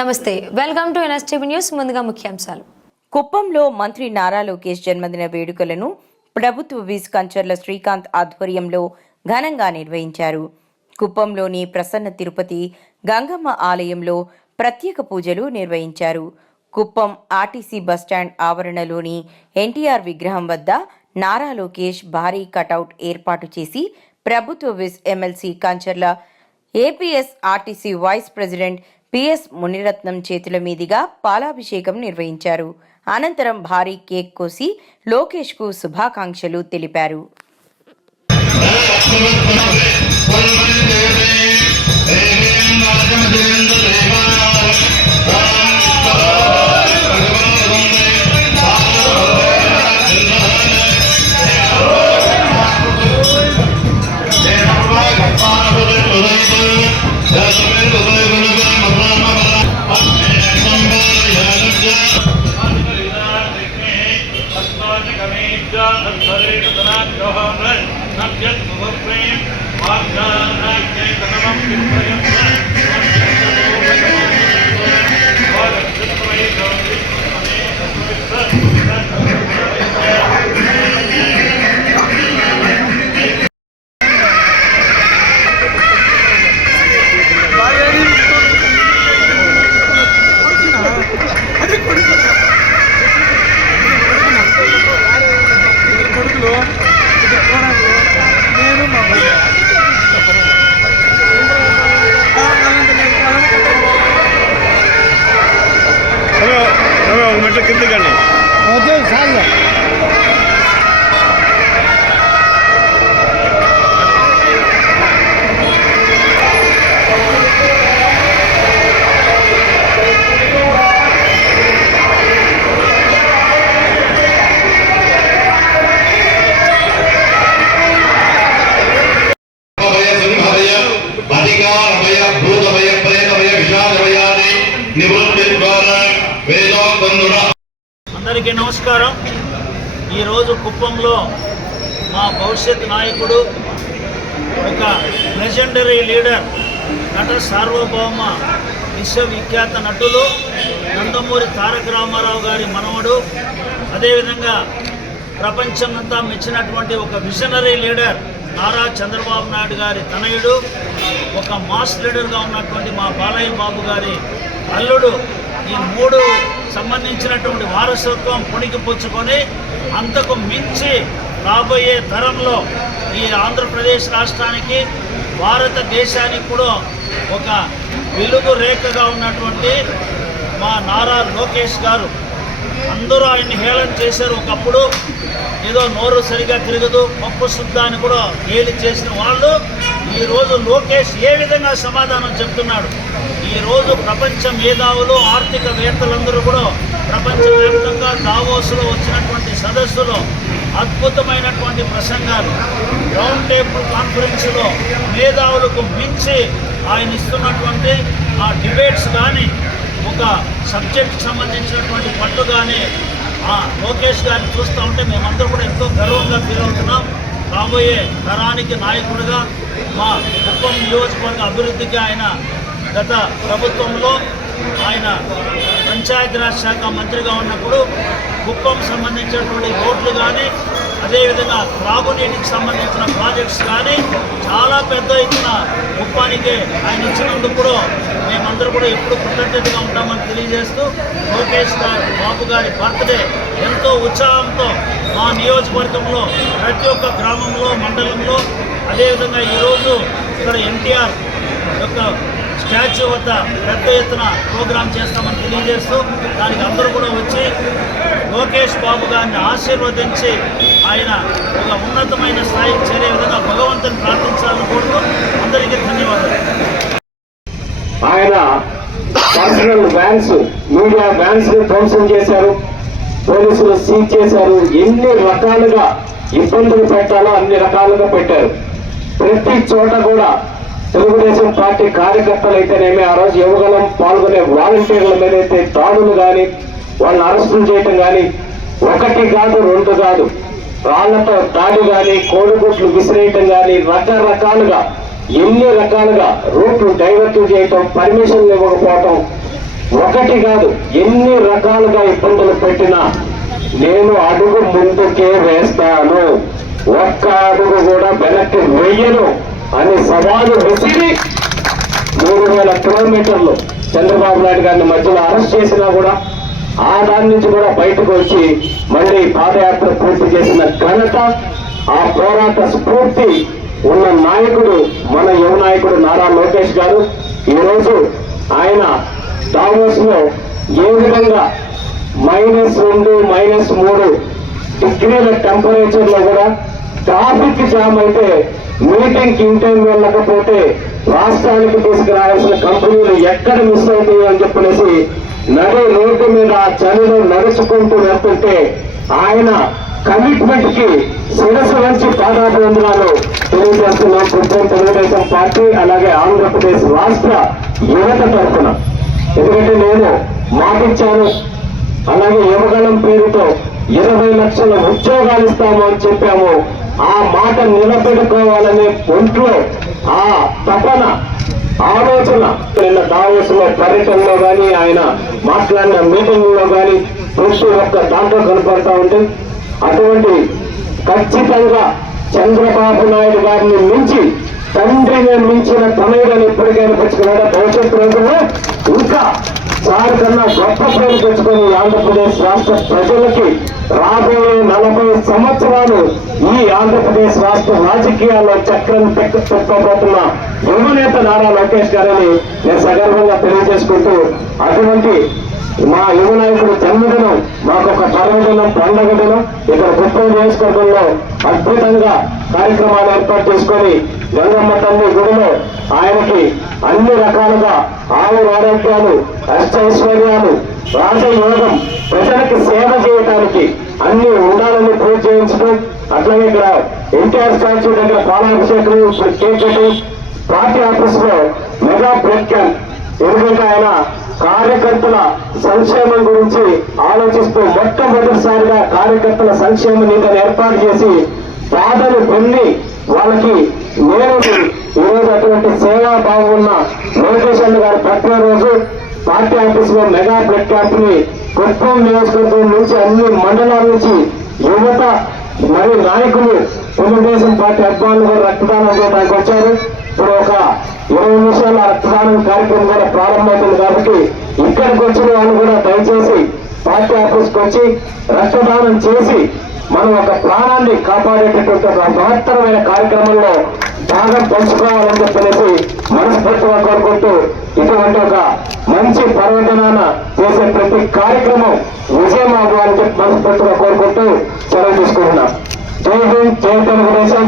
నమస్తే, welcome to NSTV news. ముందుగా ముఖ్యాంశాలు. కుప్పంలో మంత్రి నారా లోకేష్ జన్మదిన వేడుకలను ప్రభుత్వ విస్ కంచర్ల శ్రీకాంత్ ఆధ్వర్యంలో ఘనంగా నిర్వహించారు. కుప్పంలోని ప్రసన్న తిరుపతి గంగమ్మ ఆలయంలో ప్రత్యేక పూజలు నిర్వహించారు. కుప్పం ఆర్టీసీ బస్టాండ్ ఆవరణలోని ఎన్టీఆర్ విగ్రహం వద్ద నారా లోకేష్ భారీ కటౌట్ ఏర్పాటు చేసి ప్రభుత్వ విస్ MLC Kancharla APS RTC vice president PS Muniratnam చేతుల మీదుగా పాలాభిషేకం నిర్వహించారు. అనంతరం భారీ కేక్ కోసి లోకేష్ కు శుభాకాంక్షలు తెలిపారు. అందరికీ నమస్కారం. ఈరోజు కుప్పంలో మా భవిష్యత్ నాయకుడు, ఒక లెజెండరీ లీడర్, నట సార్వభౌమ విశ్వవిఖ్యాత నటులు నందమూరి తారక రామారావు గారి మనవడు, అదేవిధంగా ప్రపంచమంతా మెచ్చినటువంటి ఒక విజనరీ లీడర్ నారా చంద్రబాబు నాయుడు గారి తనయుడు, ఒక మాస్ లీడర్గా ఉన్నటువంటి మా బాలయ్య బాబు గారి అల్లుడు, ఈ మూడు సంబంధించినటువంటి వారసత్వం పుణికిపుచ్చుకొని అంతకు మించి రాబోయే తరంలో ఈ ఆంధ్రప్రదేశ్ రాష్ట్రానికి, భారతదేశానికి కూడా ఒక వెలుగు రేఖగా ఉన్నటువంటి మా నారా లోకేష్ గారు. అందరూ ఆయన్ని హేళన చేశారు. ఒకప్పుడు ఏదో నోరు సరిగా తిరగదు, పప్పు శుద్ధ అని కూడా హేళన చేసిన వాళ్ళు ఈరోజు లోకేష్ ఏ విధంగా సమాధానం చెప్తున్నాడు. ఈరోజు ప్రపంచ మేధావులు, ఆర్థికవేత్తలందరూ కూడా ప్రపంచవ్యాప్తంగా దావోస్లో వచ్చినటువంటి సదస్సులో అద్భుతమైనటువంటి ప్రసంగాలు, రౌండ్ టేబుల్ కాన్ఫరెన్స్లో మేధావులకు మించి ఆయన ఇస్తున్నటువంటి ఆ డిబేట్స్ కానీ, ఒక సబ్జెక్ట్కి సంబంధించినటువంటి పట్టు కానీ ఆ లోకేష్ గారిని చూస్తూ ఉంటే మేమందరూ కూడా ఎంతో గర్వంగా ఫీల్ అవుతున్నాం. రాబోయే తరానికి నాయకుడిగా మా కుప్పం నియోజకవర్గ అభివృద్ధికి ఆయన గత ప్రభుత్వంలో ఆయన పంచాయతీరాజ్ శాఖ మంత్రిగా ఉన్నప్పుడు కుప్పం సంబంధించినటువంటి రోడ్లు కానీ, అదేవిధంగా త్రాగునీటికి సంబంధించిన ప్రాజెక్ట్స్ కానీ చాలా పెద్ద ఎత్తున కుప్పానికి ఆయన ఇచ్చినందుకు కూడా మేమందరూ కూడా ఎప్పుడు కృతజ్ఞతగా ఉంటామని తెలియజేస్తూ, లోకేష్ బాబు గారి బర్త్డే ఎంతో ఉత్సాహంతో మా నియోజకవర్గంలో ప్రతి ఒక్క గ్రామంలో, మండలంలో, అదేవిధంగా ఈరోజు ఇక్కడ ఎన్టీఆర్ యొక్క స్టాచ్యూ వద్ద పెద్ద ఎత్తున ప్రోగ్రాం చేస్తామని తెలియజేస్తూ, దానికి అందరూ కూడా వచ్చి లోకేష్ బాబు గారిని ఆశీర్వదించి ఆయన ఒక ఉన్నతమైన స్థాయికి చేరే విధంగా భగవంతుని ప్రార్థించాలని కోరుతూ అందరికీ ధన్యవాదాలు. ఆయన పర్సనల్ వ్యాన్స్, మీడియా వ్యాన్స్ ని ధ్వంసం చేశారు, పోలీసులు సీజ్ చేశారు. ఎన్ని రకాలుగా ఇబ్బందులు పెట్టాలో అన్ని రకాలుగా పెట్టారు. ప్రతి చోట కూడా తెలుగుదేశం పార్టీ కార్యకర్తలు అయితేనేమి, ఆ రోజు యువగలం పాల్గొనే వాలంటీర్ల మీద అయితే దాడులు కానీ, వాళ్ళని అరెస్టులు చేయటం కానీ, ఒకటి కాదు రెండు కాదు, రాళ్లతో దాడి కానీ, కోడిగుడ్లు విసిరేయటం కానీ, రకరకాలుగా ఎన్ని రకాలుగా రూట్లు డైవర్ట్ చేయటం, పర్మిషన్లు ఇవ్వకపోవటం, ఒకటి కాదు, ఎన్ని రకాలుగా ఇబ్బందులు పెట్టినా నేను అడుగు ముందుకే వేస్తాను, ఒక్క అడుగు కూడా వెనక్కి వెయ్యను అని సవాలు విసిరి 3,000 కిలోమీటర్లు చంద్రబాబు నాయుడు గారిని మధ్యలో అరెస్ట్ చేసినా కూడా ఆ దాని నుంచి కూడా బయటకు వచ్చి మళ్ళీ పాదయాత్ర పూర్తి చేసిన ఘనత, ఆ పోరాట స్ఫూర్తి ఉన్న నాయకుడు మన యువ నాయకుడు నారా లోకేష్ గారు. ఈరోజు ఆయన దావోస్ లో ఏ విధంగా -2, -3 డిగ్రీల టెంపరేచర్ లో కూడా ట్రాఫిక్ జామ్ అయితే మీటింగ్ కి ఇంటైం వెళ్ళకపోతే రాష్ట్రానికి తీసుకురావాల్సిన కంపెనీలు ఎక్కడ మిస్ అవుతాయో అని చెప్పనేసి నడి రోడ్డు మీద చలిలో నడుచుకుంటూ వెళ్తుంటే ఆయన కమిట్మెంట్ కి శిరస్సు వంచి పాదాభివందనాలు తెలియజేస్తున్నాం కుప్పం తెలుగుదేశం పార్టీ అలాగే ఆంధ్రప్రదేశ్ రాష్ట్ర యువత తరఫున. ఎందుకంటే నేను మాటిచ్చాను, అలాగే యువగళం పేరుతో 20 లక్షల ఉద్యోగాలు ఇస్తాము అని చెప్పాము. ఆ మాట నిలబెట్టుకోవాలనే ఒంట్లో ఆ తపన, ఆలోచన నిన్న దావోస్ లో పర్యటనలో కానీ ఆయన మాట్లాడిన మీటింగ్లో కానీ ప్రతి ఒక్క దాంట్లో కనపడతా ఉంటే అటువంటి ఖచ్చితంగా చంద్రబాబు నాయుడు గారిని మించి, తండ్రిని మించిన తనయుడని ఇప్పటికైనా పెంచుకున్నాడు. భవిష్యత్తు రోజుల్లో ఇంకా సార్ కన్నా గొప్ప పేరు తెచ్చుకొని ఆంధ్రప్రదేశ్ రాష్ట్ర ప్రజలకి రాబోయే 40 సంవత్సరాలు ఈ ఆంధ్రప్రదేశ్ రాష్ట్ర రాజకీయాల్లో చక్రం పెట్టుకోబోతున్న యువనేత నారా లోకేష్ గారని నేను సగర్వంగా తెలియజేసుకుంటూ, అటువంటి మా యువ నాయకుడు జన్మదినం మాకొక పర్వదినం, పండగ దినం. ఇక్కడ కుప్పం నియోజకవర్గంలో అద్భుతంగా కార్యక్రమాలు ఏర్పాటు చేసుకొని గంగమ్మ తల్లి గుడిలో ఆయనకి అన్ని రకాలుగా ఆయుర ఆరోగ్యాలు, అష్టైశ్వర్యాలు, రాజయోగం, ప్రజలకు సేవ చేయడానికి అన్ని ఉండాలని పూజ చేయించడం. అట్లాగే ఇక్కడ ఎన్టీఆర్ స్టాచ్యూ దగ్గర పాలాభిషేకం, ఇప్పుడు కేక్ కటింగ్, పార్టీ ఆఫీస్ లో మెగా బ్లడ్ క్యాంప్. ఎందుకంటే ఆయన కార్యకర్తల సంక్షేమం గురించి ఆలోచిస్తూ మొట్టమొదటిసారిగా కార్యకర్తల సంక్షేమ నిధిని ఏర్పాటు చేసి బాధలు పొంది వాళ్ళకి నేను ఈరోజు అటువంటి సేవాభావం ఉన్న లోకేష్ అన్న గారు ప్రతిరోజు పార్టీ ఆఫీస్ లో మెగా బ్లడ్ క్యాంప్ ని కుప్పం నియోజకవర్గం నుంచి అన్ని మండలాల నుంచి యువత మరియు నాయకులు తెలుగుదేశం పార్టీ అభిమానులు కూడా రక్తదానం చేయడానికి వచ్చారు. ఇప్పుడు ఒక 20 నిమిషాల రక్తదానం కార్యక్రమం కూడా ప్రారంభమవుతుంది కాబట్టి ఇక్కడికి వచ్చిన వాళ్ళు కూడా దయచేసి పార్టీ ఆఫీస్కి వచ్చి రక్తదానం చేసి మనం ఒక ప్రాణాన్ని కాపాడేటటువంటి ఒక మహత్తరమైన కార్యక్రమంలో భాగం పంచుకోవాలని చెప్పనేసి మనస్ఫూర్తిగా కోరుకుంటూ, ఇటువంటి ఒక మంచి పర్వదినాన చేసే ప్రతి కార్యక్రమం విజయం అవ్వాలని చెప్పి మనస్ఫూర్తిగా కోరుకుంటూ సెలవు తీసుకుంటున్నాం. జై హింద్, జై తెలుగుదేశం.